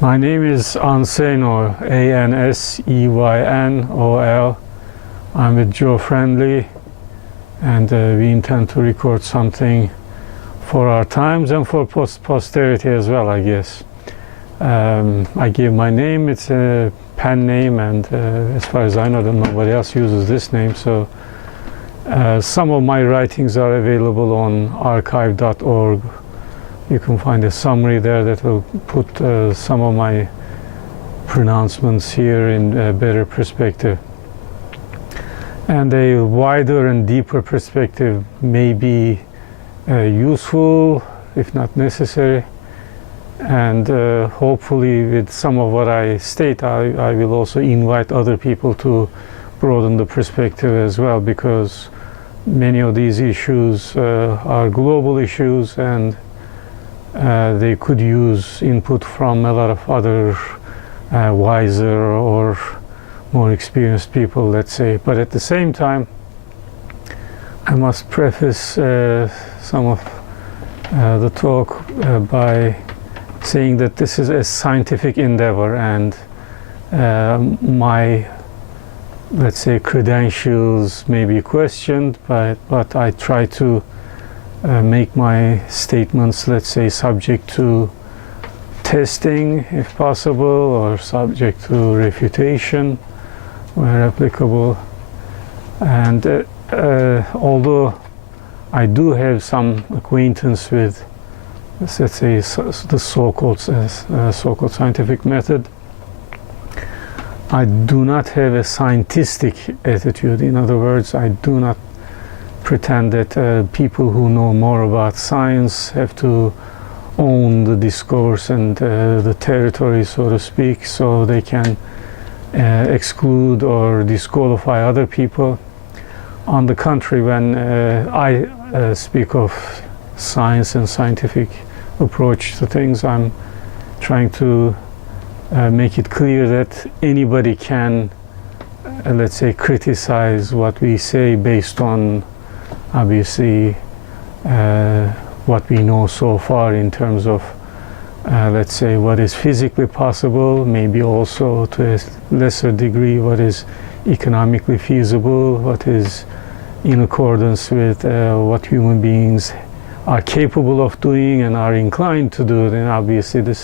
My name is Seyn, or Anseynol. I'm with Joe Friendly, and we intend to record something for our times and for posterity as well, I guess. I gave my name, it's a pen name, and as far as I know, nobody else uses this name, so some of my writings are available on archive.org. You can find a summary there that will put some of my pronouncements here in a better perspective. And a wider and deeper perspective may be useful, if not necessary. And hopefully with some of what I state, I will also invite other people to broaden the perspective as well, because many of these issues are global issues, and they could use input from a lot of other wiser or more experienced people, let's say. But at the same time, I must preface some of the talk by saying that this is a scientific endeavor, and my, let's say, credentials may be questioned, but I try to make my statements, let's say, subject to testing if possible, or subject to refutation where applicable. And although I do have some acquaintance with, let's say, the so-called scientific method, I do not have a scientistic attitude. In other words, I do not pretend that people who know more about science have to own the discourse and the territory, so to speak, so they can exclude or disqualify other people. On the contrary, when I speak of science and scientific approach to things, I'm trying to make it clear that anybody can, let's say, criticize what we say based on, obviously, what we know so far in terms of, let's say, what is physically possible, maybe also to a lesser degree what is economically feasible, what is in accordance with what human beings are capable of doing and are inclined to do. Then obviously the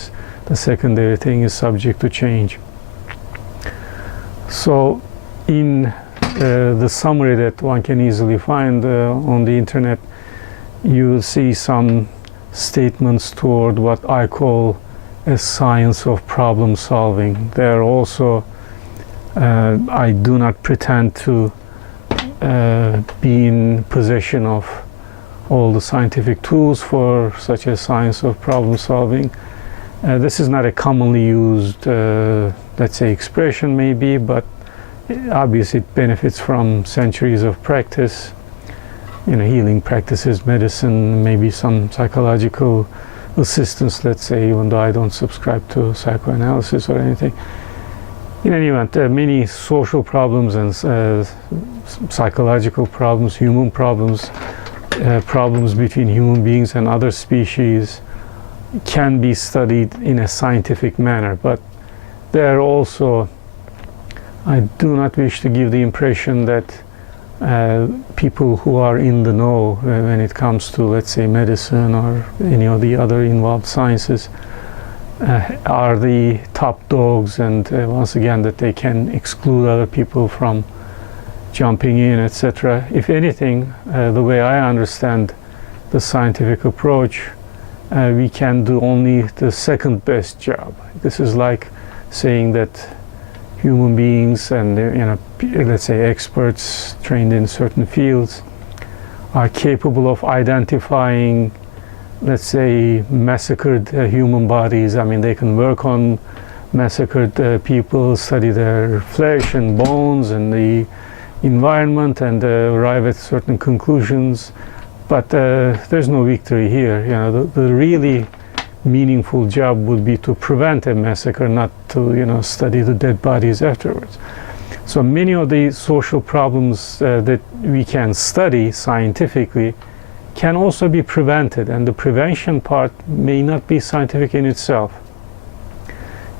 secondary thing is subject to change. So in the summary that one can easily find on the internet, you will see some statements toward what I call a science of problem solving. There also, I do not pretend to be in possession of all the scientific tools for such a science of problem solving. This is not a commonly used, let's say, expression maybe, but obviously it benefits from centuries of practice, healing practices, medicine, maybe some psychological assistance, let's say, even though I don't subscribe to psychoanalysis or anything. In any event, many social problems and psychological problems, human problems, problems between human beings and other species can be studied in a scientific manner. But there also, I do not wish to give the impression that people who are in the know when it comes to, let's say, medicine or any of the other involved sciences are the top dogs, and once again that they can exclude other people from jumping in, etc. If anything, the way I understand the scientific approach, we can do only the second best job. This is like saying that human beings and, let's say, experts trained in certain fields are capable of identifying, let's say, massacred human bodies. I mean, they can work on massacred people, study their flesh and bones and the environment, and arrive at certain conclusions. But there's no victory here. The really meaningful job would be to prevent a massacre, not to study the dead bodies afterwards. So many of the social problems that we can study scientifically can also be prevented, and the prevention part may not be scientific in itself.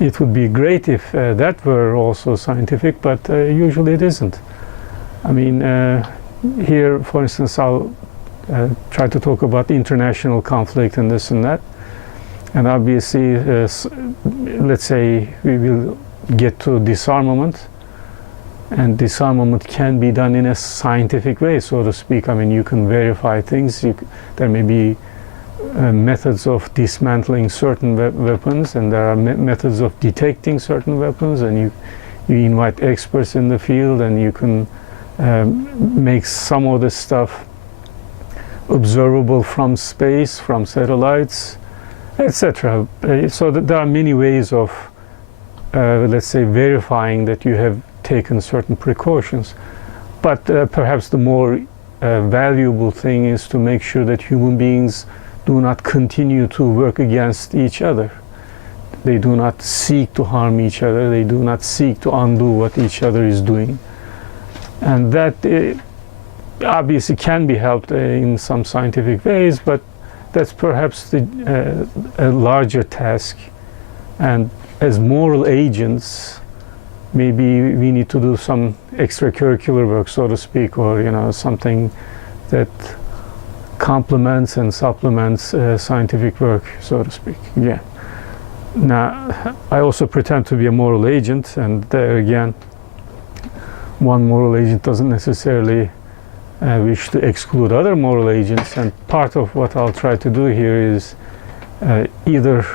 it would be great if that were also scientific, but usually it isn't. I mean, here, for instance, I'll try to talk about international conflict and this and that. And obviously, let's say we will get to disarmament, and disarmament can be done in a scientific way, so to speak. I mean, you can verify things. There may be methods of dismantling certain weapons, and there are methods of detecting certain weapons, and you invite experts in the field, and you can make some of the stuff observable from space, from satellites, etc. So there are many ways of, let's say, verifying that you have taken certain precautions. But perhaps the more valuable thing is to make sure that human beings do not continue to work against each other. They do not seek to harm each other. They do not seek to undo what each other is doing. And that obviously can be helped in some scientific ways, but that's perhaps a larger task. And as moral agents, maybe we need to do some extracurricular work, so to speak, or something that complements and supplements scientific work, so to speak. Yeah. Now, I also pretend to be a moral agent, and there again, one moral agent doesn't necessarily wish to exclude other moral agents, and part of what I'll try to do here is either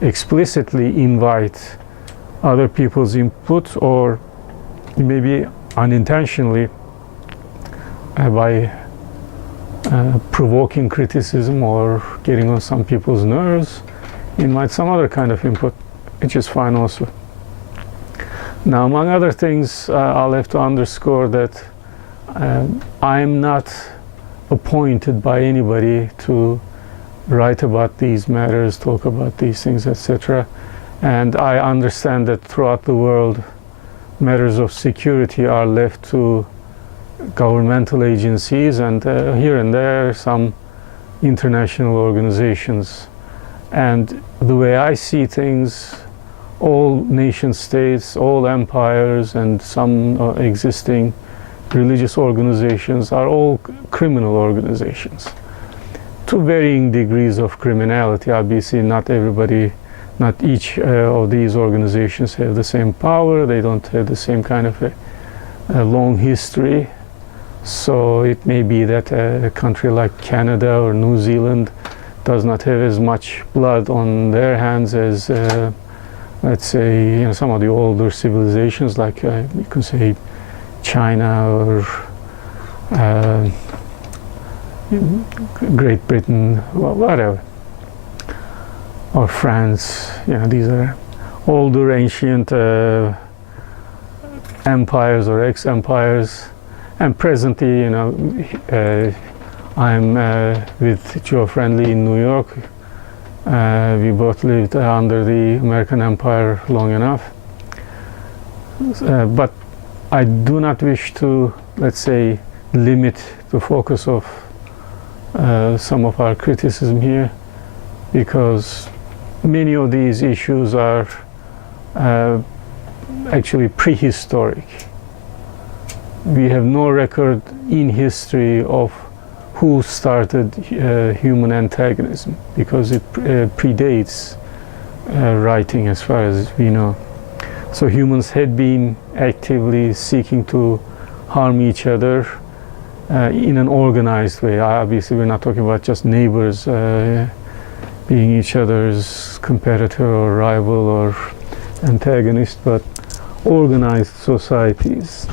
explicitly invite other people's input, or maybe unintentionally by provoking criticism or getting on some people's nerves, invite some other kind of input, which is fine also. Now, among other things, I'll have to underscore that I'm not appointed by anybody to write about these matters, talk about these things, etc. And I understand that throughout the world, matters of security are left to governmental agencies, and here and there some international organizations. And the way I see things, all nation states, all empires, and some existing religious organizations are all criminal organizations to varying degrees of criminality. Obviously, not each of these organizations have the same power. They don't have the same kind of a long history. So it may be that a country like Canada or New Zealand does not have as much blood on their hands as, let's say, some of the older civilizations, like you can say China or Great Britain, whatever, or France. These are older, ancient empires or ex-empires. And presently, I'm with Joe Friendly in New York. We both lived under the American Empire long enough. But I do not wish to, let's say, limit the focus of some of our criticism here, because many of these issues are actually prehistoric. We have no record in history of who started human antagonism, because it predates writing, as far as we know. So humans had been actively seeking to harm each other in an organized way. Obviously, we're not talking about just neighbors being each other's competitor or rival or antagonist, but organized societies.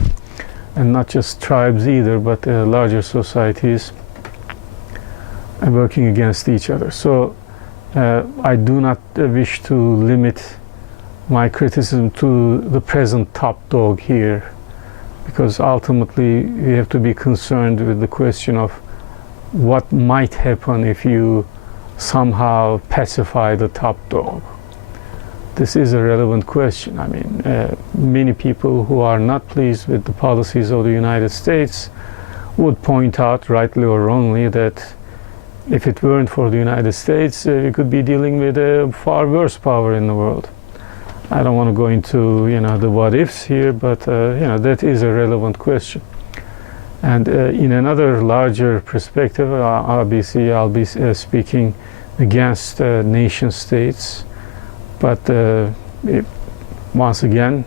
And not just tribes either, but larger societies working against each other. So I do not wish to limit my criticism to the present top dog here, because ultimately we have to be concerned with the question of what might happen if you somehow pacify the top dog. This is a relevant question. I mean, many people who are not pleased with the policies of the United States would point out, rightly or wrongly, that if it weren't for the United States, we could be dealing with a far worse power in the world. I don't want to go into the what ifs here, but that is a relevant question. And in another larger perspective, obviously I'll be speaking against nation states, but once again,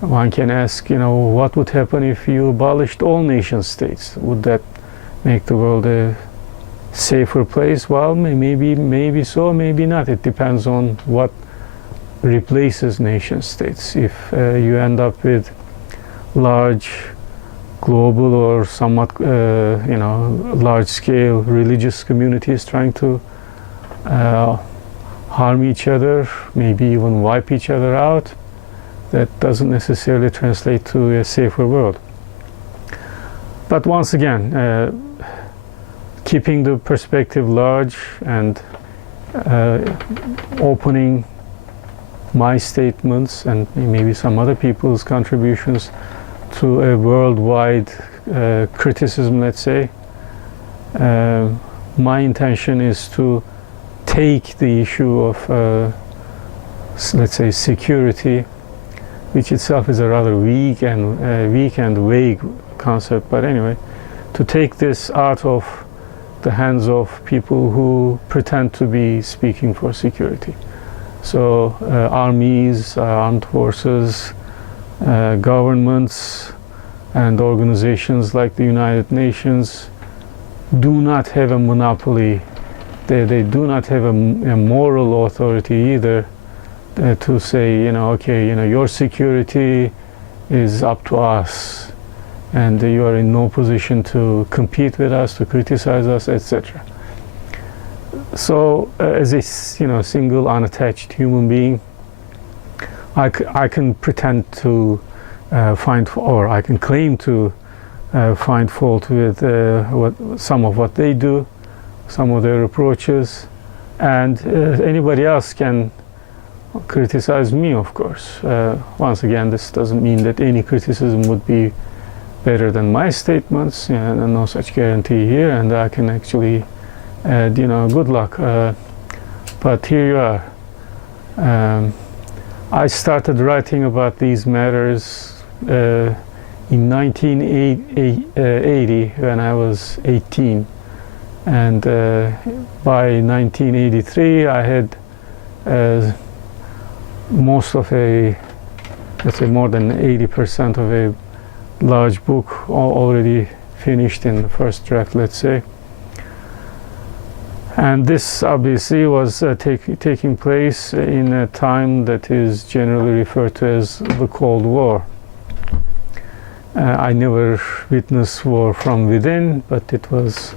one can ask, what would happen if you abolished all nation states? Would that make the world a safer place? Well, maybe so, maybe not. It depends on what replaces nation states. If you end up with large global or somewhat large-scale religious communities trying to harm each other, maybe even wipe each other out, that doesn't necessarily translate to a safer world. But once again, keeping the perspective large and opening my statements and maybe some other people's contributions to a worldwide criticism, let's say, my intention is to take the issue of, let's say, security, which itself is a rather weak and vague concept, but anyway, to take this out of the hands of people who pretend to be speaking for security. So armies, armed forces, governments, and organizations like the United Nations do not have a monopoly. They do not have a moral authority either to say, okay, your security is up to us, and you are in no position to compete with us, to criticize us, etc. So, as a single unattached human being, I can pretend to I can claim to find fault with some of what they do, some of their approaches, and anybody else can criticize me, of course. Once again, this doesn't mean that any criticism would be better than my statements, and no such guarantee here, and I can actually add, good luck. But here you are. I started writing about these matters in 1980 when I was 18, and by 1983 I had most of let's say more than 80% of a large book already finished in the first draft, let's say. And this obviously was taking place in a time that is generally referred to as the Cold War. I never witnessed war from within, but it was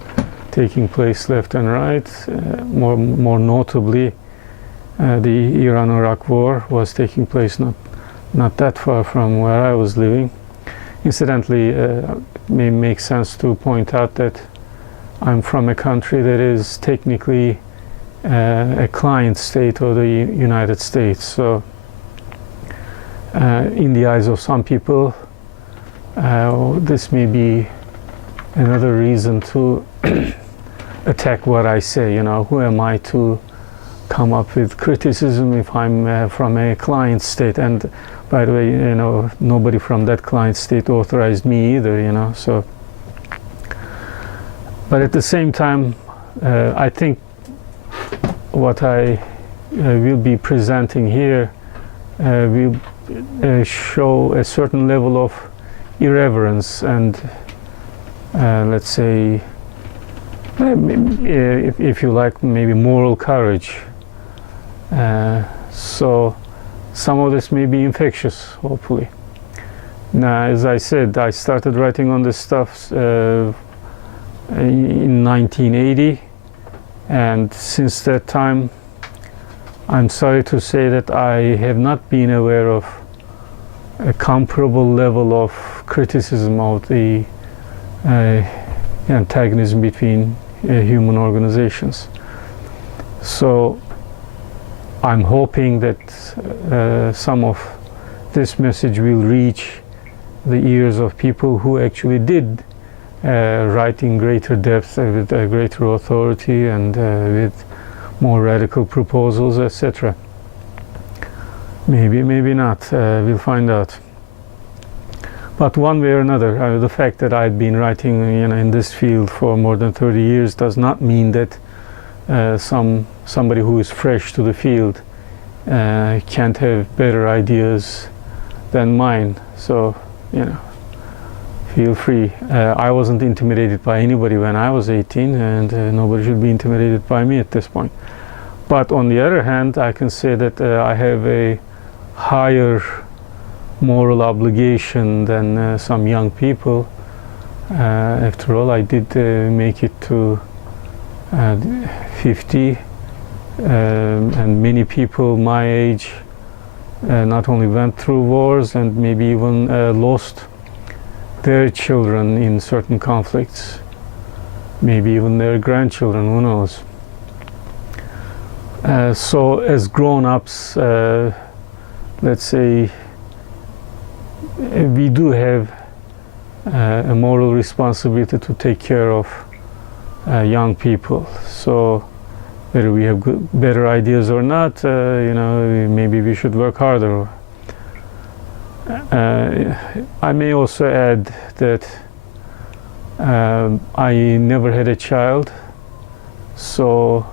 taking place left and right. More notably, the Iran-Iraq War was taking place not that far from where I was living. Incidentally, it may make sense to point out that I'm from a country that is technically a client state of the United States. So, in the eyes of some people, this may be another reason to attack what I say. Who am I to come up with criticism if I'm from a client state? And by the way, nobody from that client state authorized me either. So. But at the same time, I think what I will be presenting here will show a certain level of irreverence and, let's say, if you like, maybe moral courage. So some of this may be infectious, hopefully. Now, as I said, I started writing on this stuff in 1980, and since that time I'm sorry to say that I have not been aware of a comparable level of criticism of the antagonism between human organizations. So I'm hoping that some of this message will reach the ears of people who actually did write in greater depth, with greater authority, and with more radical proposals, etc. Maybe, maybe not. We'll find out. But one way or another, the fact that I've been writing, in this field for more than 30 years does not mean that somebody who is fresh to the field can't have better ideas than mine. So, feel free. I wasn't intimidated by anybody when I was 18, and nobody should be intimidated by me at this point. But on the other hand, I can say that I have a higher moral obligation than some young people. After all, I did make it to 50, and many people my age not only went through wars and maybe even lost their children in certain conflicts, maybe even their grandchildren, who knows. So as grown-ups, let's say, we do have a moral responsibility to take care of young people. So whether we have better ideas or not, maybe we should work harder. I may also add that I never had a child, so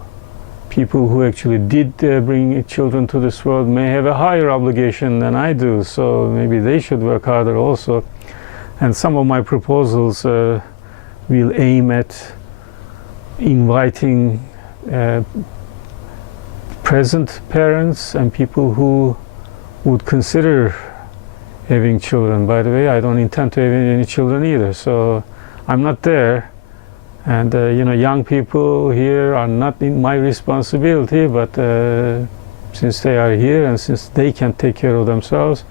people who actually did bring children to this world may have a higher obligation than I do, so maybe they should work harder also. And some of my proposals will aim at inviting present parents and people who would consider having children. By the way, I don't intend to have any children either, so I'm not there. And young people here are not in my responsibility, but since they are here and since they can take care of themselves,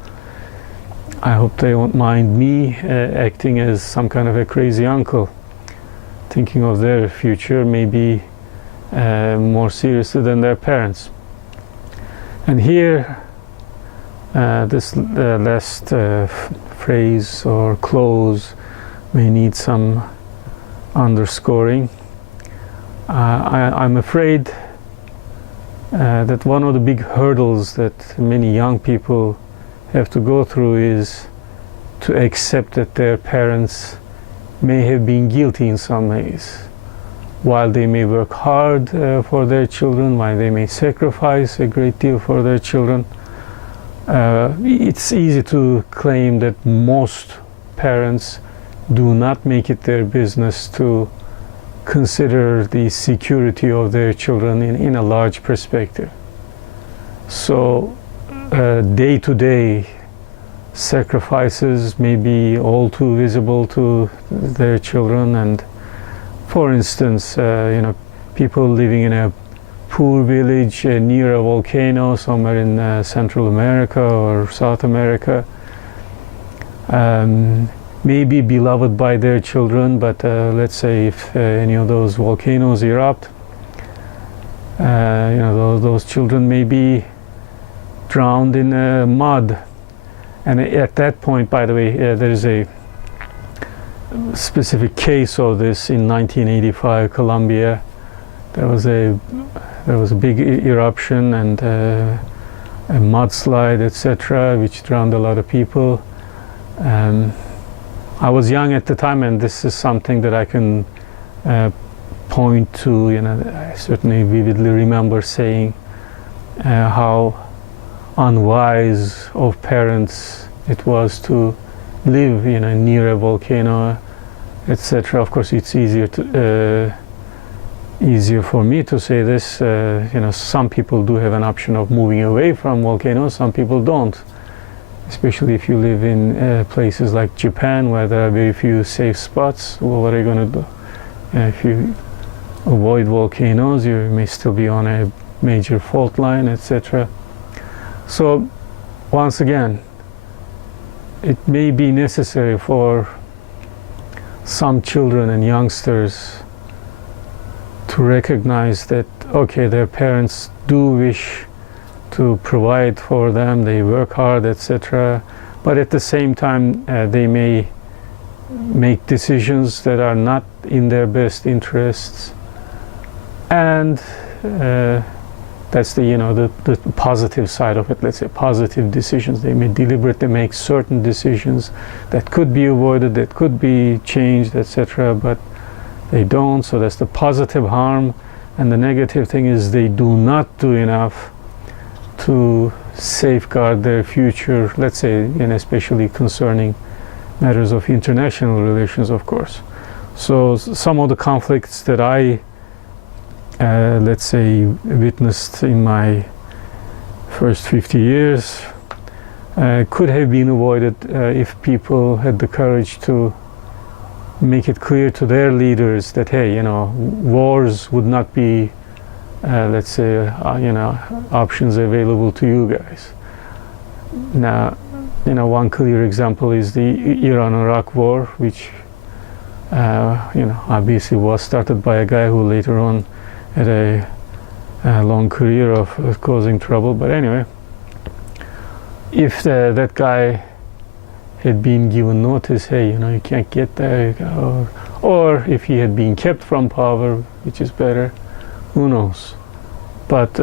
I hope they won't mind me acting as some kind of a crazy uncle, thinking of their future maybe more seriously than their parents. And here, this last phrase or clause may need some underscoring. I'm afraid that one of the big hurdles that many young people have to go through is to accept that their parents may have been guilty in some ways. While they may work hard for their children, while they may sacrifice a great deal for their children, it's easy to claim that most parents do not make it their business to consider the security of their children in a large perspective. So day-to-day sacrifices may be all too visible to their children. And for instance, people living in a poor village near a volcano somewhere in Central America or South America may be beloved by their children, but let's say if any of those volcanoes erupt, those children may be drowned in mud. And at that point, by the way, there is a specific case of this in 1985, Colombia. There was a big eruption and a mudslide, etc., which drowned a lot of people. I was young at the time, and this is something that I can point to. I certainly vividly remember saying how unwise of parents it was to live near a volcano, etc. Of course, it's easier for me to say this. Some people do have an option of moving away from volcanoes, some people don't, especially if you live in places like Japan, where there are very few safe spots. Well, what are you going to do? If you avoid volcanoes, you may still be on a major fault line, etc. So once again, it may be necessary for some children and youngsters to recognize that, okay, their parents do wish to provide for them, they work hard, etc. But at the same time, they may make decisions that are not in their best interests. And That's the positive side of it. Let's say positive decisions. They may deliberately make certain decisions that could be avoided, that could be changed, etc. But they don't. So that's the positive harm. And the negative thing is they do not do enough to safeguard their future, let's say, and especially concerning matters of international relations, of course. So some of the conflicts that I let's say witnessed in my first 50 years could have been avoided if people had the courage to make it clear to their leaders that, hey, wars would not be let's say options available to you guys. Now, one clear example is the Iran-Iraq war, which obviously was started by a guy who later on had a long career of causing trouble. But anyway, if that guy had been given notice, hey, you can't get there, or if he had been kept from power, which is better, who knows. But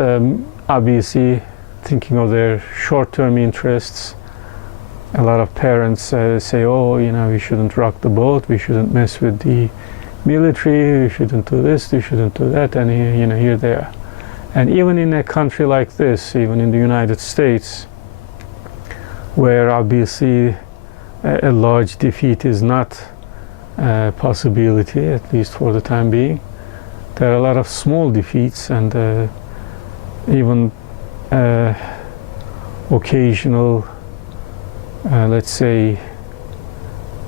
obviously, thinking of their short-term interests, a lot of parents say, oh, we shouldn't rock the boat, we shouldn't mess with the military, we shouldn't do this, we shouldn't do that, and here they are. And even in a country like this, even in the United States, where obviously a large defeat is not a possibility, at least for the time being, there are a lot of small defeats and even occasional, let's say,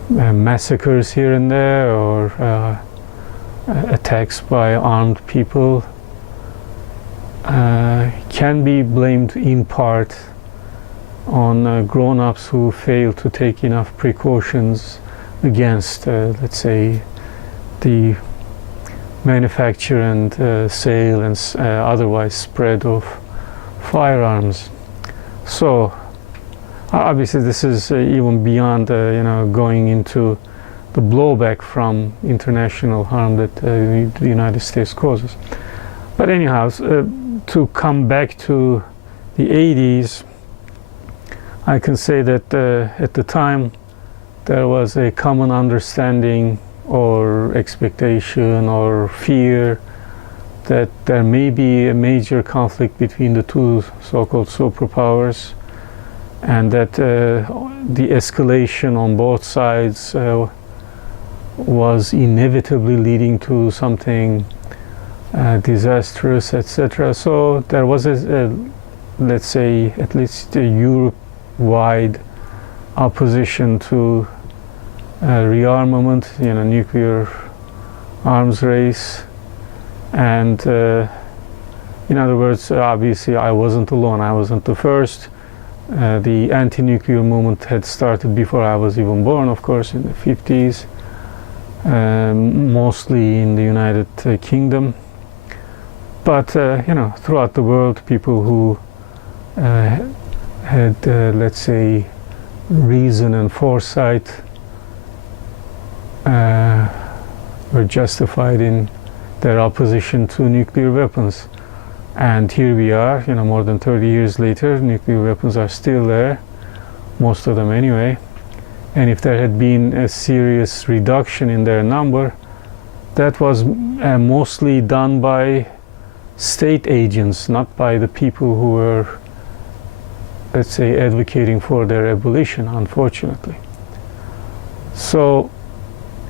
massacres here and there, or attacks by armed people can be blamed in part on grown-ups who fail to take enough precautions against, let's say, the manufacture and sale and otherwise spread of firearms. So obviously this is even beyond going into the blowback from international harm that the United States causes. But anyhow, to come back to the 80s, I can say that at the time there was a common understanding or expectation or fear that there may be a major conflict between the two so-called superpowers, and that the escalation on both sides was inevitably leading to something disastrous, etc. So there was let's say, at least a Europe-wide opposition to rearmament, nuclear arms race. And in other words, obviously I wasn't alone, I wasn't the first. The anti-nuclear movement had started before I was even born, of course, in the 50s, mostly in the United Kingdom. But throughout the world, people who had, let's say, reason and foresight were justified in their opposition to nuclear weapons. And here we are, more than 30 years later, nuclear weapons are still there, most of them anyway. And if there had been a serious reduction in their number, that was mostly done by state agents, not by the people who were, let's say, advocating for their abolition, unfortunately. So,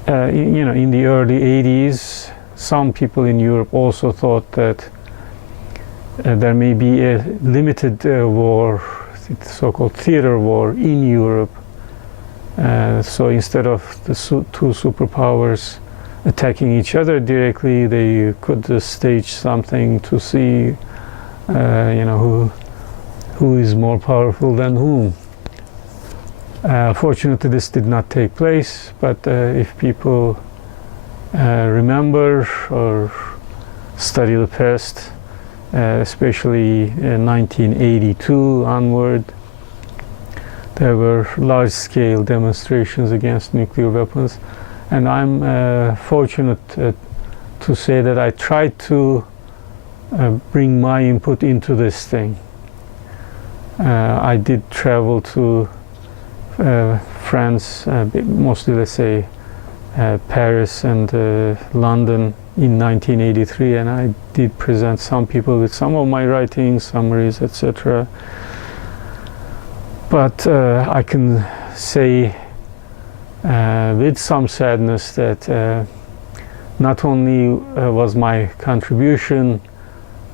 in the early 80s, some people in Europe also thought that there may be a limited war, so-called theater war, in Europe. So instead of the two superpowers attacking each other directly, they could stage something to see, who is more powerful than whom. Fortunately, this did not take place. But if people remember or study the past, especially in 1982 onward, there were large-scale demonstrations against nuclear weapons. And I'm fortunate to say that I tried to bring my input into this thing. I did travel to France, mostly, let's say, Paris and London in 1983, and I did present some people with some of my writings, summaries, etc. But I can say with some sadness that not only was my contribution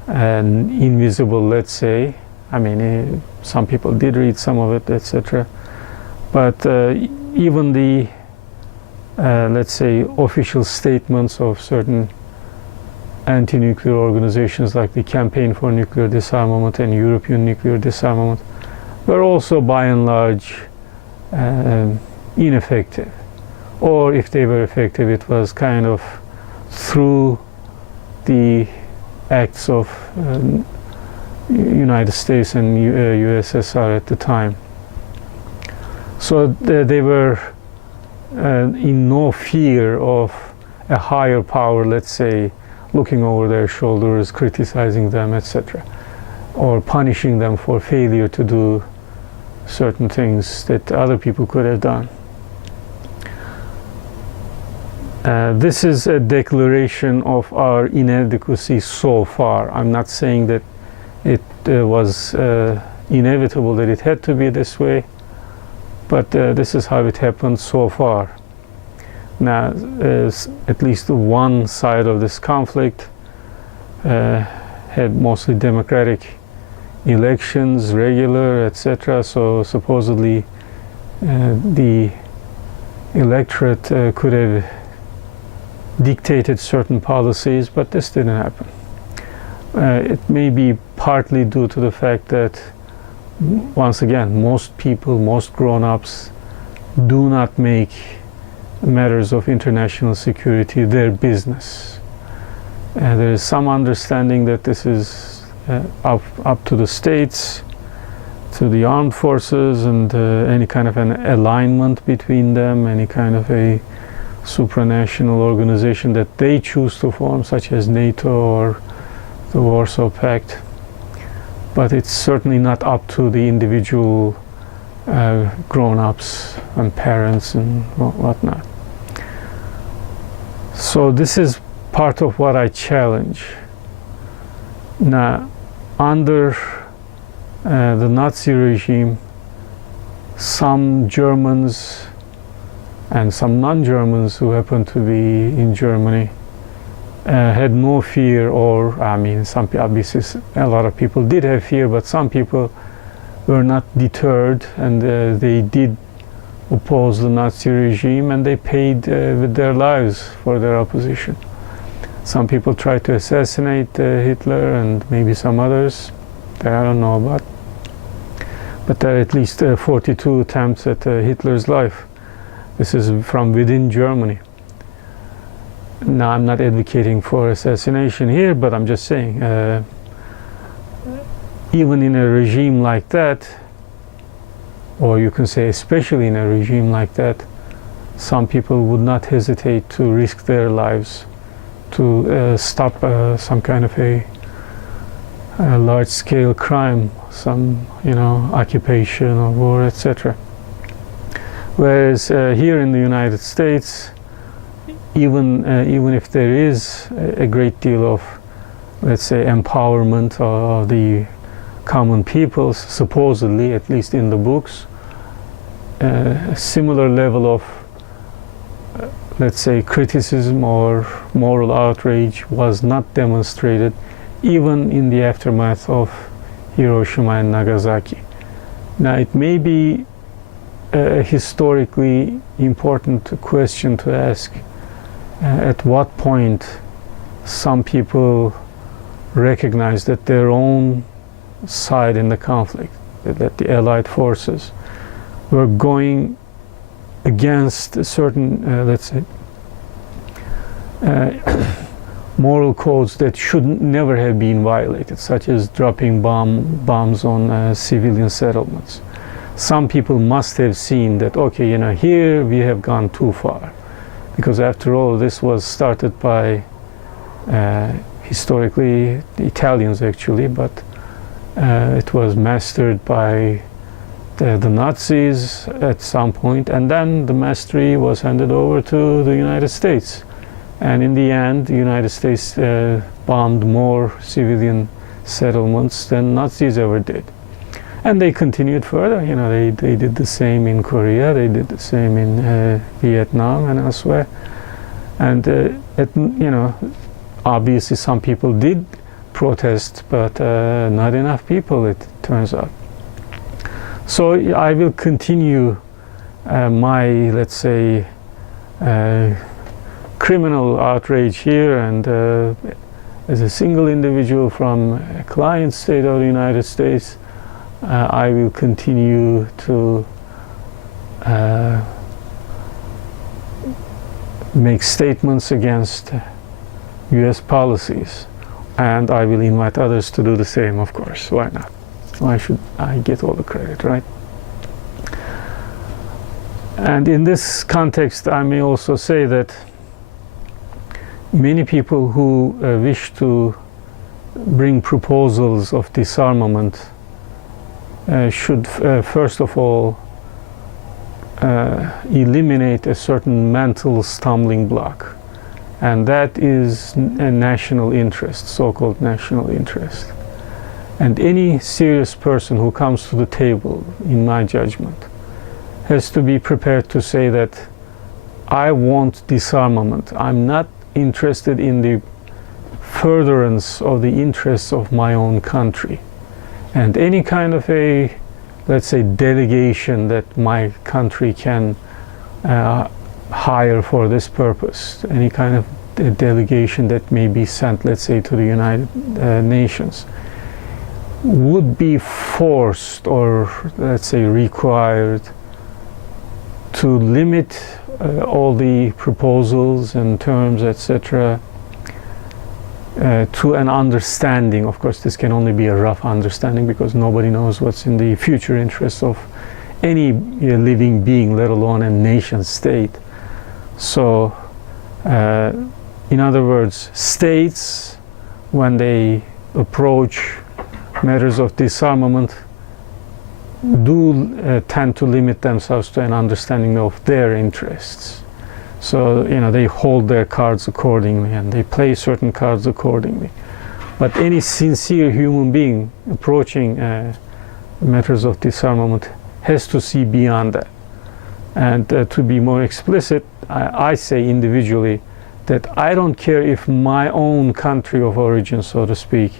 invisible, let's say, I mean, some people did read some of it, etc. But even the, let's say, official statements of certain anti-nuclear organizations like the Campaign for Nuclear Disarmament and European Nuclear Disarmament were also by and large ineffective. Or if they were effective, it was kind of through the acts of United States and USSR at the time. So they were in no fear of a higher power, let's say, looking over their shoulders, criticizing them, etc., or punishing them for failure to do certain things that other people could have done. This is a declaration of our inadequacy so far. I'm not saying that it was inevitable that it had to be this way, but this is how it happened so far. Now, at least one side of this conflict had mostly democratic elections, regular, etc. So supposedly the electorate could have dictated certain policies, but this didn't happen. It may be partly due to the fact that, once again, most people, most grown-ups do not make matters of international security their business. There is some understanding that this is up to the states, to the armed forces, and any kind of an alignment between them, any kind of a supranational organization that they choose to form, such as NATO or the Warsaw Pact. But it's certainly not up to the individual grown-ups and parents and whatnot. So this is part of what I challenge. Now, under the Nazi regime, some Germans and some non-Germans who happened to be in Germany had no fear, or I mean, obviously a lot of people did have fear, but some people were not deterred, and they did oppose the Nazi regime, and they paid with their lives for their opposition. Some people tried to assassinate Hitler and maybe some others that I don't know about, but there are at least 42 attempts at Hitler's life. This is from within Germany. Now, I'm not advocating for assassination here, but I'm just saying, even in a regime like that, or you can say especially in a regime like that, some people would not hesitate to risk their lives to stop some kind of a large-scale crime, some, occupation or war, etc. Whereas here in the United States, even if there is a great deal of, let's say, empowerment of the common people, supposedly, at least in the books, a similar level of, let's say, criticism or moral outrage was not demonstrated even in the aftermath of Hiroshima and Nagasaki. Now, it may be a historically important question to ask, at what point some people recognize that their own side in the conflict, that the Allied forces were going against certain, let's say, moral codes that should never have been violated, such as dropping bombs on civilian settlements. Some people must have seen that, okay, here we have gone too far, because after all, this was started by historically the Italians actually, but it was mastered by the Nazis at some point, and then the mastery was handed over to the United States. And in the end, the United States bombed more civilian settlements than Nazis ever did. And they continued further. You know, they did the same in Korea, they did the same in Vietnam and elsewhere. And you know, obviously some people did protest, but not enough people, it turns out. So I will continue my, let's say, criminal outrage here, and as a single individual from a client state of the United States, I will continue to make statements against US policies, and I will invite others to do the same, of course. Why not? Why should I get all the credit, right? And in this context, I may also say that many people who wish to bring proposals of disarmament should first of all eliminate a certain mental stumbling block, and that is a national interest, so-called national interest. And any serious person who comes to the table, in my judgment, has to be prepared to say that I want disarmament. I'm not interested in the furtherance of the interests of my own country. And any kind of a, let's say, delegation that my country can hire for this purpose, any kind of a delegation that may be sent, let's say, to the United Nations, would be forced, or let's say required, to limit all the proposals and terms, etc., to an understanding. Of course, this can only be a rough understanding, because nobody knows what's in the future interests of any living being, let alone a nation state. So, in other words, states, when they approach matters of disarmament, do tend to limit themselves to an understanding of their interests. So, you know, they hold their cards accordingly, and they play certain cards accordingly. But any sincere human being approaching matters of disarmament has to see beyond that. And to be more explicit, I say individually that I don't care if my own country of origin, so to speak,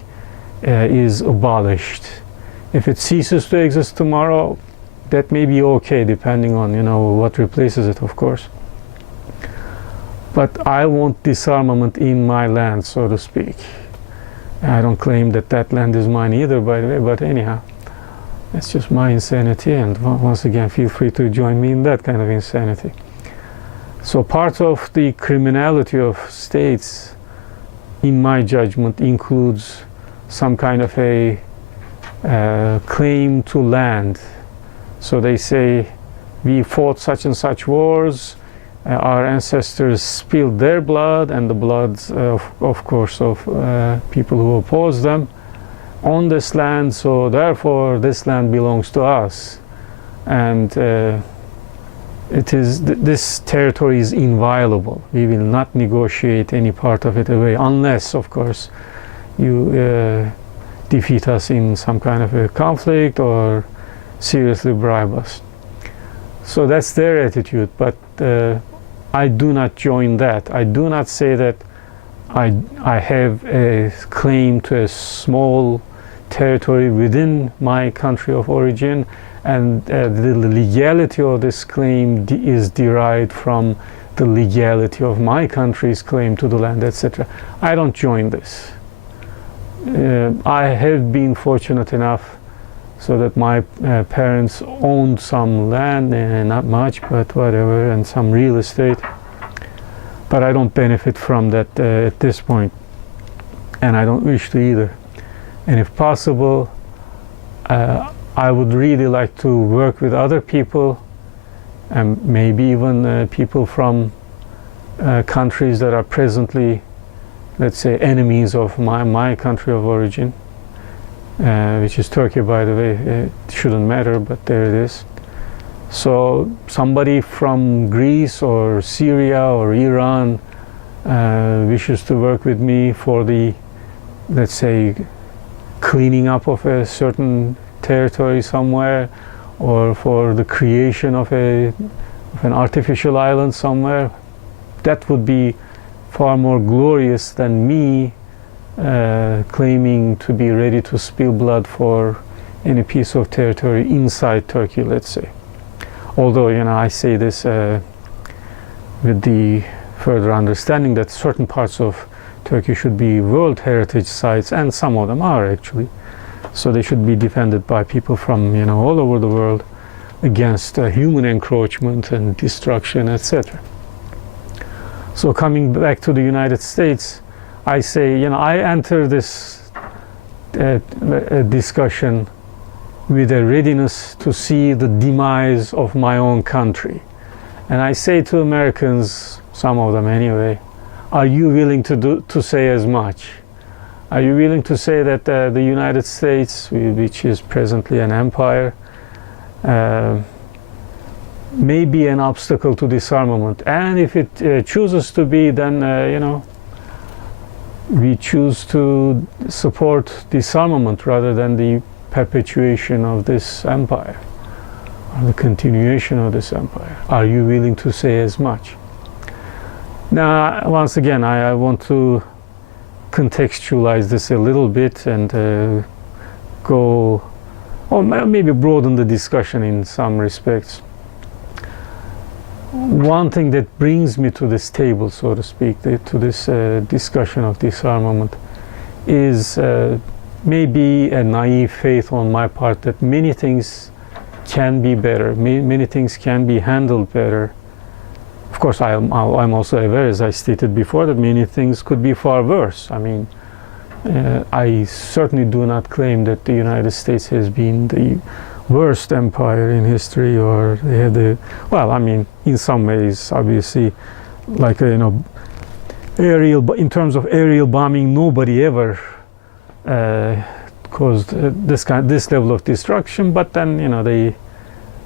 is abolished. If it ceases to exist tomorrow, that may be okay, depending on, you know, what replaces it, of course. But I want disarmament in my land, so to speak. I don't claim that that land is mine either, by the way, but anyhow, it's just my insanity, and once again, feel free to join me in that kind of insanity. So part of the criminality of states, in my judgment, includes some kind of a claim to land. So they say, we fought such and such wars, our ancestors spilled their blood and the bloods, of course, of people who opposed them on this land, so therefore this land belongs to us. And it is this territory is inviolable. We will not negotiate any part of it away, unless, of course, you defeat us in some kind of a conflict or seriously bribe us. So that's their attitude, but I do not join that. I do not say that I have a claim to a small territory within my country of origin, and the legality of this claim is derived from the legality of my country's claim to the land, etc. I don't join this. I have been fortunate enough so that my parents owned some land, not much, but whatever, and some real estate. But I don't benefit from that at this point, and I don't wish to either. And if possible, I would really like to work with other people, and maybe even people from countries that are presently let's say, enemies of my country of origin, which is Turkey, by the way. It shouldn't matter, but there it is. So somebody from Greece or Syria or Iran wishes to work with me for the, let's say, cleaning up of a certain territory somewhere, or for the creation of an artificial island somewhere. That would be far more glorious than me claiming to be ready to spill blood for any piece of territory inside Turkey, let's say. Although, I say this with the further understanding that certain parts of Turkey should be World Heritage Sites, and some of them are actually. So they should be defended by people from, all over the world against human encroachment and destruction, etc. So coming back to the United States, I say, I enter this discussion with a readiness to see the demise of my own country. And I say to Americans, some of them anyway, are you willing to say as much? Are you willing to say that the United States, which is presently an empire, may be an obstacle to disarmament? And if it chooses to be, then, we choose to support disarmament rather than the perpetuation of this empire, or the continuation of this empire. Are you willing to say as much? Now, once again, I want to contextualize this a little bit and go, or maybe broaden the discussion in some respects. One thing that brings me to this table, so to speak, to this discussion of disarmament, is maybe a naive faith on my part that many things can be better, many things can be handled better. Of course, I'm also aware, as I stated before, that many things could be far worse. I mean, I certainly do not claim that the United States has been the worst empire in history, or they had in some ways, obviously, like in terms of aerial bombing, nobody ever caused this level of destruction. But then,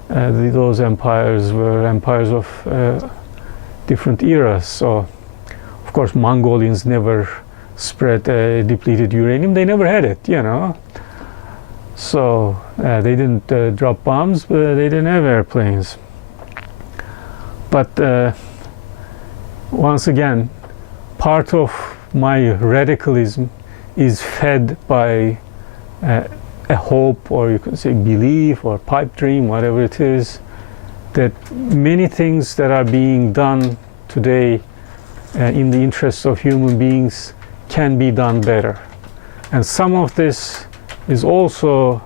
those empires were empires of different eras. So, of course, Mongolians never spread depleted uranium. They never had it, So they didn't drop bombs, but they didn't have airplanes. But once again, part of my radicalism is fed by a hope, or you can say belief, or pipe dream, whatever it is, that many things that are being done today in the interests of human beings can be done better. And some of this is also,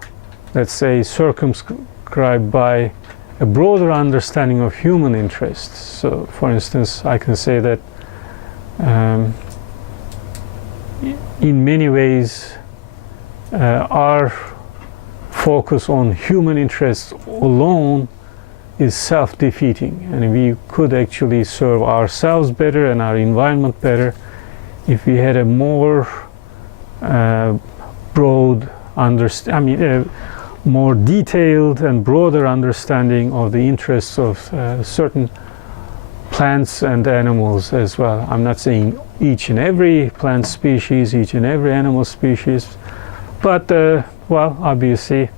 let's say, circumscribed by a broader understanding of human interests. So, for instance, I can say that in many ways our focus on human interests alone is self-defeating, and we could actually serve ourselves better and our environment better if we had a more broad more detailed and broader understanding of the interests of certain plants and animals as well. I'm not saying each and every plant species, each and every animal species, but obviously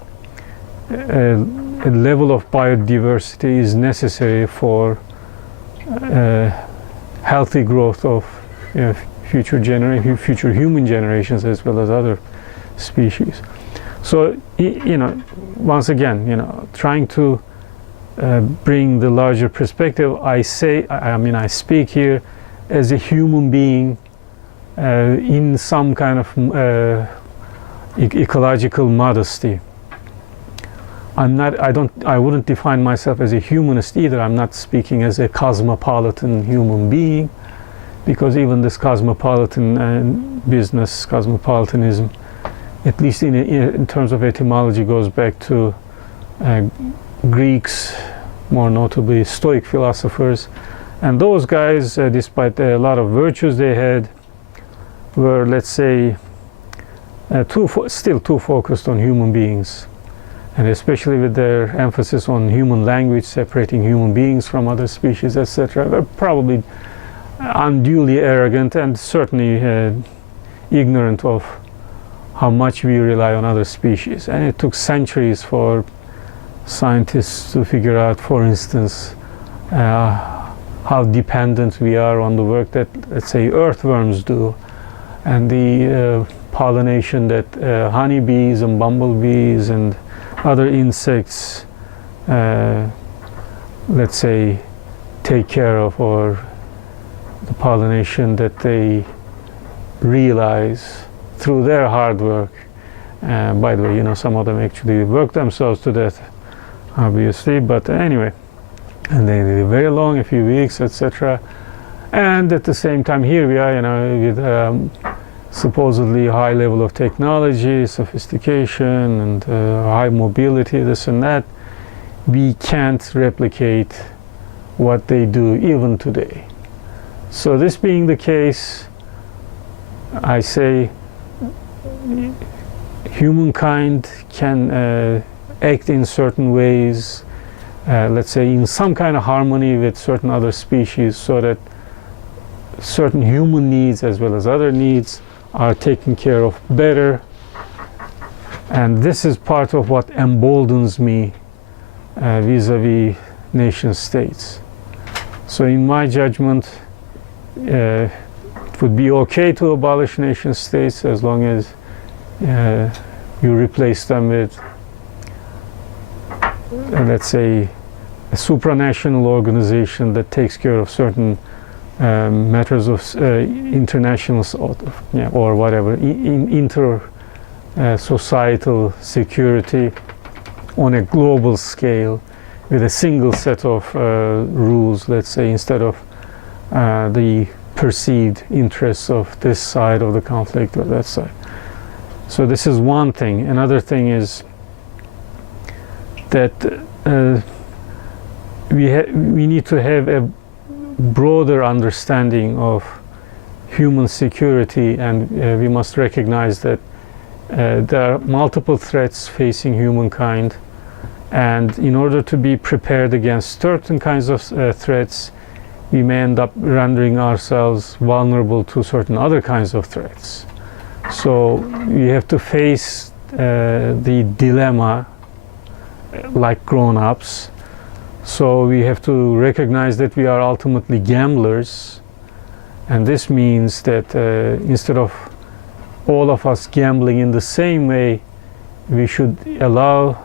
a level of biodiversity is necessary for healthy growth of future human generations as well as other species. So, once again, trying to bring the larger perspective, I speak here as a human being in some kind of ecological modesty. I wouldn't define myself as a humanist either. I'm not speaking as a cosmopolitan human being, because even this cosmopolitan cosmopolitanism, at least in terms of etymology, goes back to Greeks, more notably Stoic philosophers. And those guys, despite a lot of virtues they had, were, let's say, still too focused on human beings, and especially with their emphasis on human language, separating human beings from other species, etc., were probably unduly arrogant and certainly ignorant of how much we rely on other species. And it took centuries for scientists to figure out, for instance, how dependent we are on the work that, let's say, earthworms do, and the pollination that honeybees and bumblebees and other insects, let's say, take care of, or the pollination that they realize through their hard work. By the way, you know, some of them actually work themselves to death, obviously, but anyway, and they live very long, a few weeks, etc. And at the same time, here we are, you know, with supposedly high level of technology, sophistication, and high mobility, this and that. We can't replicate what they do even today. So this being the case, I say humankind can act in certain ways, let's say in some kind of harmony with certain other species, so that certain human needs as well as other needs are taken care of better. And this is part of what emboldens me vis-a-vis nation states. So in my judgment, it would be okay to abolish nation states as long as you replace them with, let's say, a supranational organization that takes care of certain matters of international or whatever, inter-societal security on a global scale with a single set of rules, let's say, instead of the perceived interests of this side of the conflict or that side. So this is one thing. Another thing is that we need to have a broader understanding of human security, and we must recognize that there are multiple threats facing humankind, and in order to be prepared against certain kinds of threats, we may end up rendering ourselves vulnerable to certain other kinds of threats. So we have to face the dilemma like grown-ups. So we have to recognize that we are ultimately gamblers, and this means that instead of all of us gambling in the same way, we should allow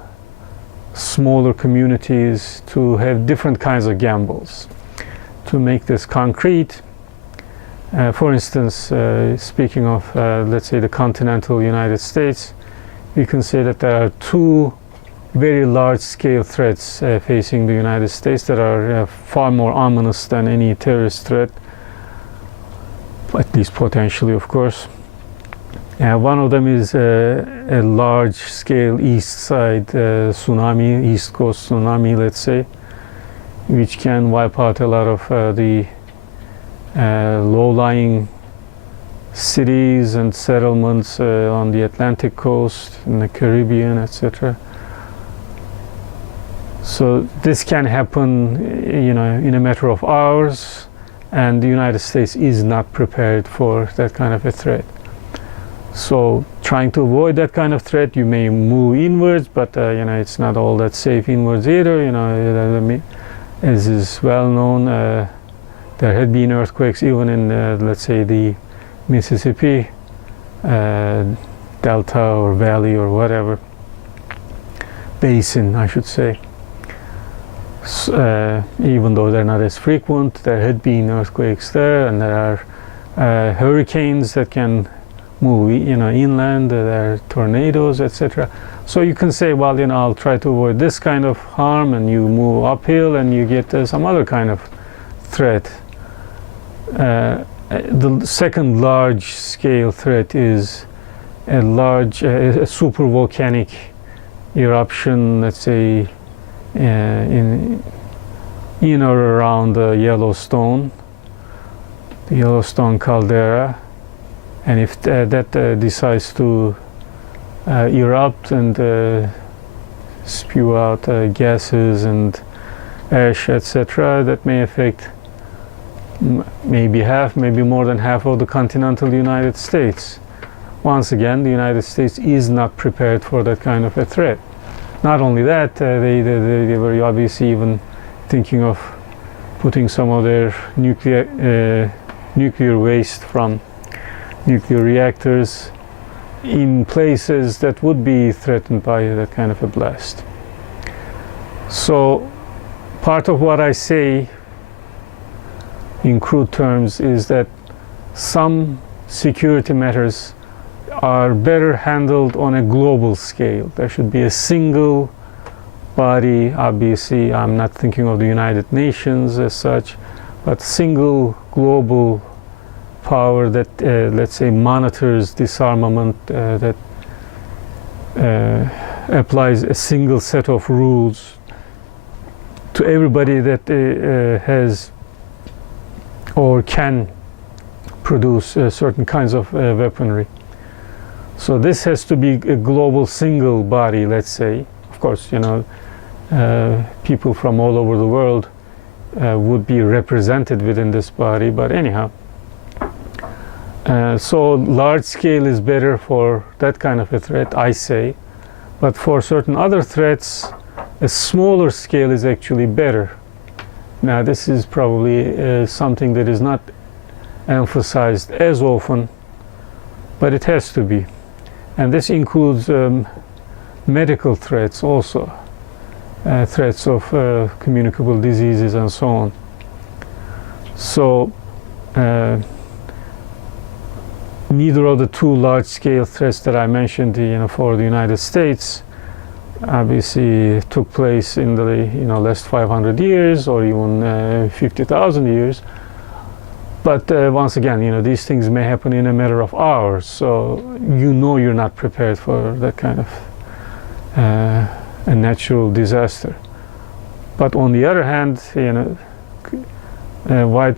smaller communities to have different kinds of gambles. To make this concrete, for instance, speaking of, let's say, the continental United States, we can say that there are two very large-scale threats facing the United States that are far more ominous than any terrorist threat, at least potentially, of course. One of them is a large-scale east side tsunami, east coast tsunami, let's say, which can wipe out a lot of the low-lying cities and settlements on the Atlantic coast, in the Caribbean, etc. So this can happen, you know, in a matter of hours, and the United States is not prepared for that kind of a threat. So trying to avoid that kind of threat, you may move inwards, but you know, it's not all that safe inwards either. You know, as is well known, there had been earthquakes even in, let's say, the Mississippi Delta or Valley or whatever basin, I should say. Even though they're not as frequent, there had been earthquakes there, and there are hurricanes that can move, you know, inland. There are tornadoes, etc. So you can say, well, you know, I'll try to avoid this kind of harm, and you move uphill, and you get some other kind of threat. The second large-scale threat is a super volcanic eruption, let's say, in or around the Yellowstone caldera, And if that decides to erupt and spew out gases and ash, etc., that may affect maybe half, maybe more than half of the continental United States. Once again, the United States is not prepared for that kind of a threat. Not only that, they were obviously even thinking of putting some of their nuclear waste from nuclear reactors in places that would be threatened by that kind of a blast. So part of what I say in crude terms is that some security matters are better handled on a global scale. There should be a single body. Obviously, I'm not thinking of the United Nations as such, but single global power that, let's say, monitors disarmament, that applies a single set of rules to everybody that has or can produce certain kinds of weaponry. So this has to be a global single body, let's say. Of course, you know, people from all over the world would be represented within this body, but anyhow. So large scale is better for that kind of a threat, I say. But for certain other threats, a smaller scale is actually better. Now, this is probably something that is not emphasized as often, but it has to be. And this includes medical threats also, threats of communicable diseases and so on. So neither of the two large-scale threats that I mentioned, you know, for the United States, obviously took place in the last 500 years or even 50,000 years. But once again, you know, these things may happen in a matter of hours, so you know you're not prepared for that kind of a natural disaster. But on the other hand, you know,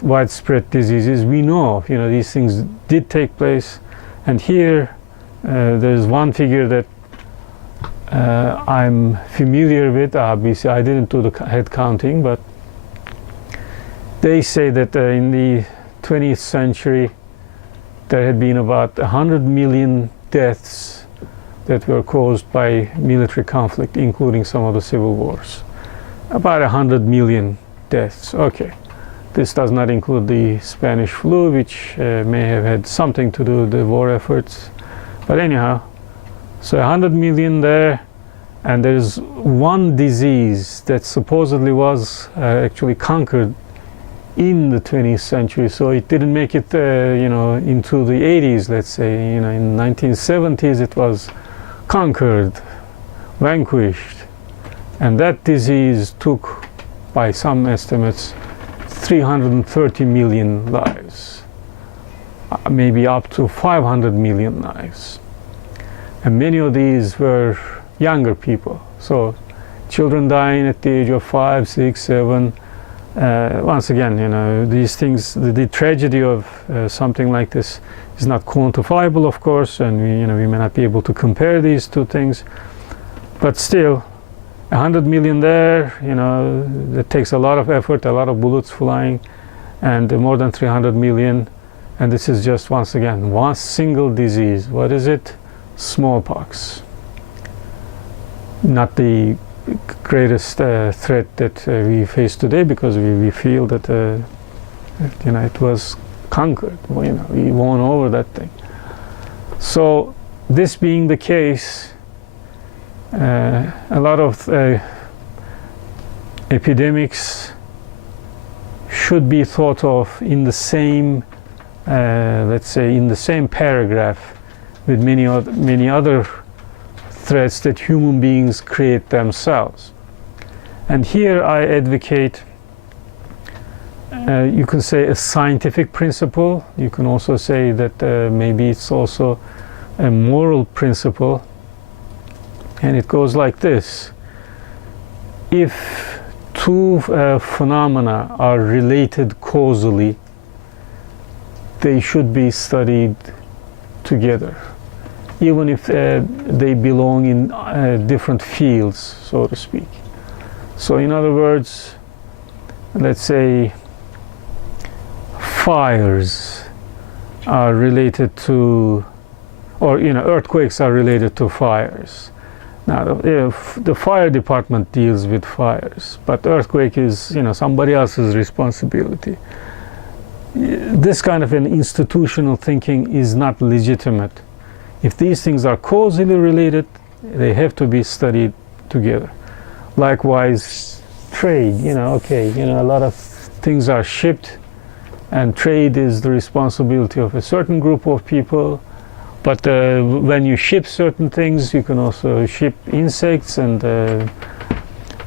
widespread diseases, we know, you know, these things did take place. And here, there's one figure that I'm familiar with. Obviously, I didn't do the head counting, but they say that in the 20th century, there had been about 100 million deaths that were caused by military conflict, including some of the civil wars. About 100 million deaths. Okay. This does not include the Spanish flu, which may have had something to do with the war efforts. But anyhow, so 100 million there, and there's one disease that supposedly was actually conquered in the 20th century, so it didn't make it, you know, into the 80s, let's say. You know, in the 1970s it was conquered, vanquished, and that disease took, by some estimates, 330 million lives, maybe up to 500 million lives. And many of these were younger people, so children dying at the age of 5, 6, 7. Once again, you know, these things, the tragedy of something like this is not quantifiable, of course, and we may not be able to compare these two things, but still, 100 million there, you know, that takes a lot of effort, a lot of bullets flying, and more than 300 million, and this is just, once again, one single disease. What is it? Smallpox. Not the greatest threat that we face today, because we feel that you know, it was conquered. You know, we won over that thing. So this being the case, a lot of epidemics should be thought of in the same, let's say, in the same paragraph with many other threats that human beings create themselves. And here I advocate, you can say, a scientific principle. You can also say that maybe it's also a moral principle. And it goes like this. If two phenomena are related causally, they should be studied together, even if they belong in different fields, so to speak. So in other words, let's say fires are related to, or earthquakes are related to fires. Now, if the fire department deals with fires, but earthquake is somebody else's responsibility. This kind of an institutional thinking is not legitimate. If these things are causally related, they have to be studied together. Likewise, trade. A lot of things are shipped, and trade is the responsibility of a certain group of people. But when you ship certain things, you can also ship insects and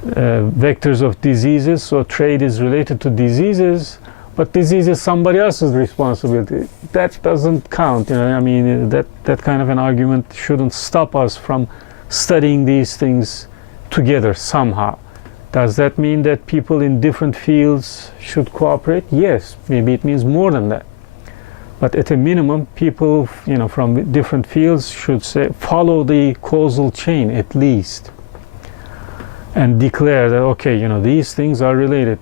vectors of diseases. So trade is related to diseases, but disease is somebody else's responsibility. That doesn't count. That kind of an argument shouldn't stop us from studying these things together somehow. Does that mean that people in different fields should cooperate? Yes, maybe it means more than that. But at a minimum, people from different fields should follow the causal chain at least, and declare that these things are related.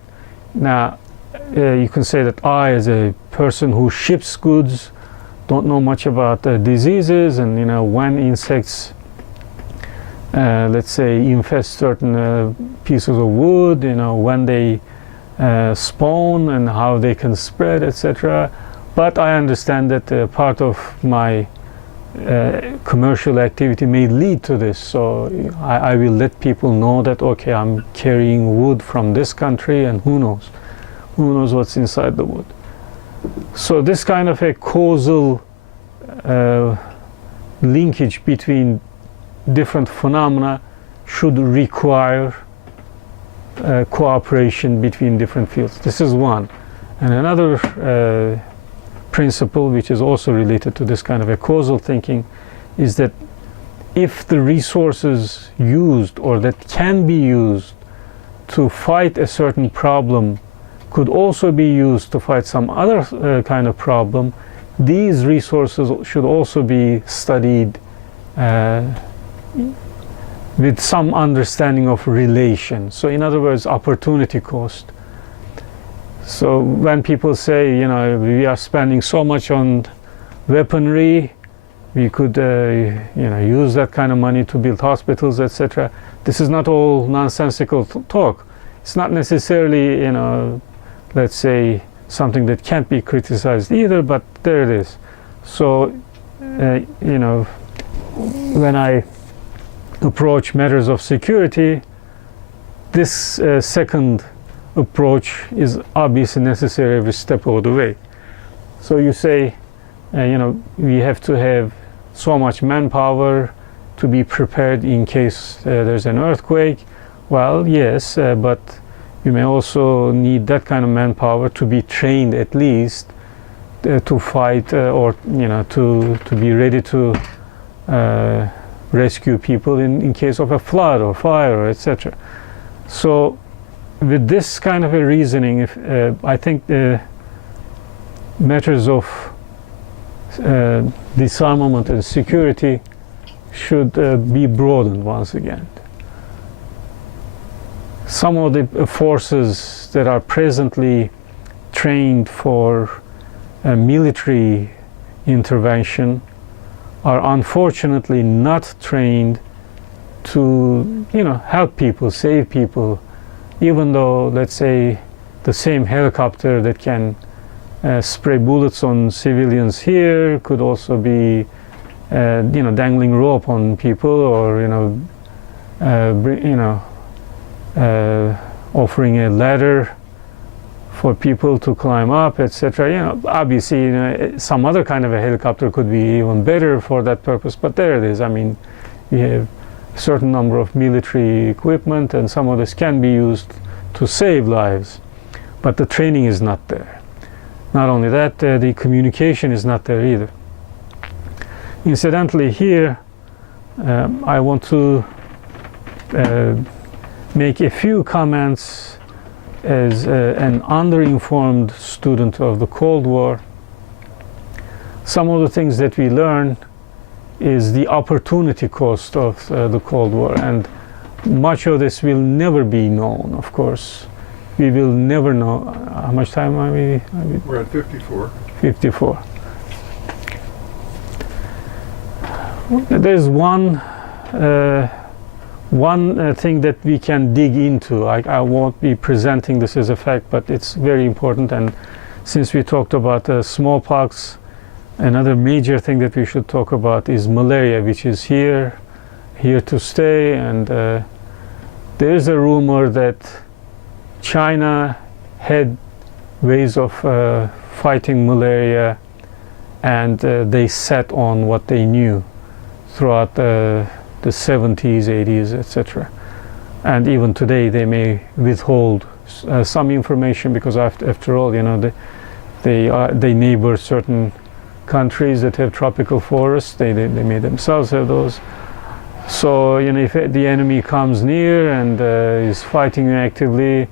Now, you can say that I, as a person who ships goods, don't know much about diseases, and when insects, let's say, infest certain pieces of wood, when they spawn and how they can spread, etc. But I understand that part of my commercial activity may lead to this, so I will let people know that I'm carrying wood from this country, and who knows what's inside the wood. So this kind of a causal linkage between different phenomena should require cooperation between different fields. This is one. And another principle, which is also related to this kind of a causal thinking, is that if the resources used or that can be used to fight a certain problem could also be used to fight some other kind of problem, these resources should also be studied with some understanding of relation. So in other words, opportunity cost. So when people say, we are spending so much on weaponry, we could, use that kind of money to build hospitals, etc. This is not all nonsensical talk. It's not necessarily, let's say, something that can't be criticized either, but there it is. So, when I approach matters of security, this second approach is obviously necessary every step of the way. So you say, we have to have so much manpower to be prepared in case there's an earthquake. Well, yes, but you may also need that kind of manpower to be trained at least to fight or to be ready to rescue people in case of a flood or fire, etc. So with this kind of a reasoning, I think matters of disarmament and security should be broadened once again. Some of the forces that are presently trained for military intervention are unfortunately not trained to help people, save people, even though, let's say, the same helicopter that can spray bullets on civilians here could also be dangling rope on people, or offering a ladder for people to climb up, etc. Obviously, some other kind of a helicopter could be even better for that purpose, but there it is. I mean, we have a certain number of military equipment, and some of this can be used to save lives, but the training is not there. Not only that, the communication is not there either. Incidentally, here I want to make a few comments as an underinformed student of the Cold War. some of the things that we learn is the opportunity cost of the Cold War, and much of this will never be known, of course. We will never know. How much time are we? We're at 54. 54. There's one thing that we can dig into. I won't be presenting this as a fact, but it's very important. And since we talked about smallpox, another major thing that we should talk about is malaria, which is here to stay. And there is a rumor that China had ways of fighting malaria, and they sat on what they knew throughout the 70s, 80s, etc. And even today they may withhold some information because after all, you know, they neighbor certain countries that have tropical forests. They may themselves have those. So, you know, if the enemy comes near and is fighting you actively,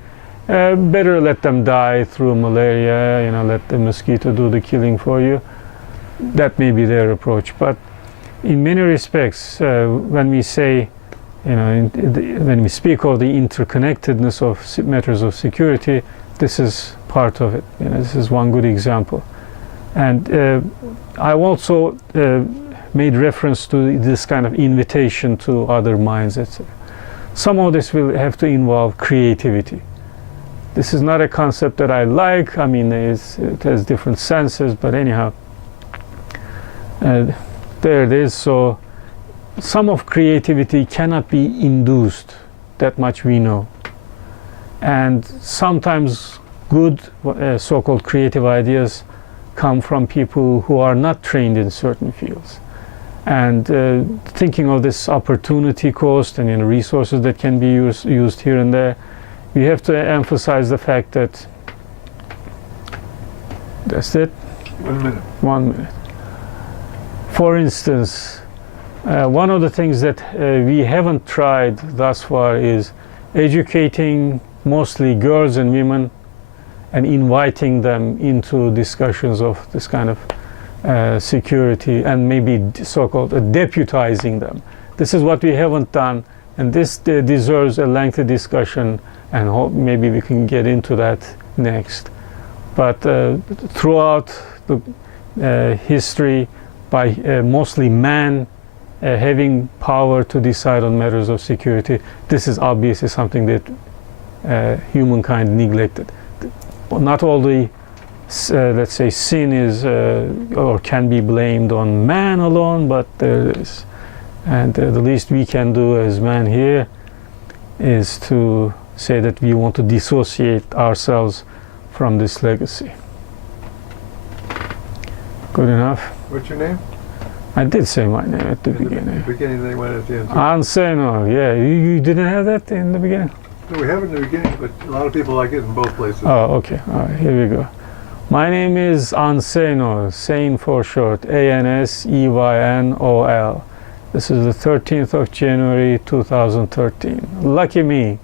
better let them die through malaria, you know, let the mosquito do the killing for you. That may be their approach. But in many respects, when we say, you know, when we speak of the interconnectedness of matters of security, this is part of it. You know, this is one good example. And I also made reference to this kind of invitation to other minds, etc. Some of this will have to involve creativity. This is not a concept that I like. I mean, it has different senses, but anyhow, there it is. So some of creativity cannot be induced, that much we know. And sometimes good so-called creative ideas come from people who are not trained in certain fields. And thinking of this opportunity cost and, you know, resources that can be used here and there, we have to emphasize the fact that that's it. 1 minute. 1 minute. For instance, one of the things that we haven't tried thus far is educating mostly girls and women and inviting them into discussions of this kind of security, and maybe so-called deputizing them. This is what we haven't done, and this deserves a lengthy discussion, and maybe we can get into that next. But throughout the history, by mostly man having power to decide on matters of security, this is obviously something that humankind neglected. Not all the let's say sin is or can be blamed on man alone, but there is. And the least we can do as man here is to say that we want to dissociate ourselves from this legacy. Good enough? What's your name? I did say my name at the beginning. At the beginning, they went at the end. Seyn, yeah. You didn't have that in the beginning? No, we have it in the beginning, but a lot of people like it in both places. Oh, okay. All right, here we go. My name is Seyn, Seyn for short, Anseynol. This is the 13th of January 2013. Lucky me.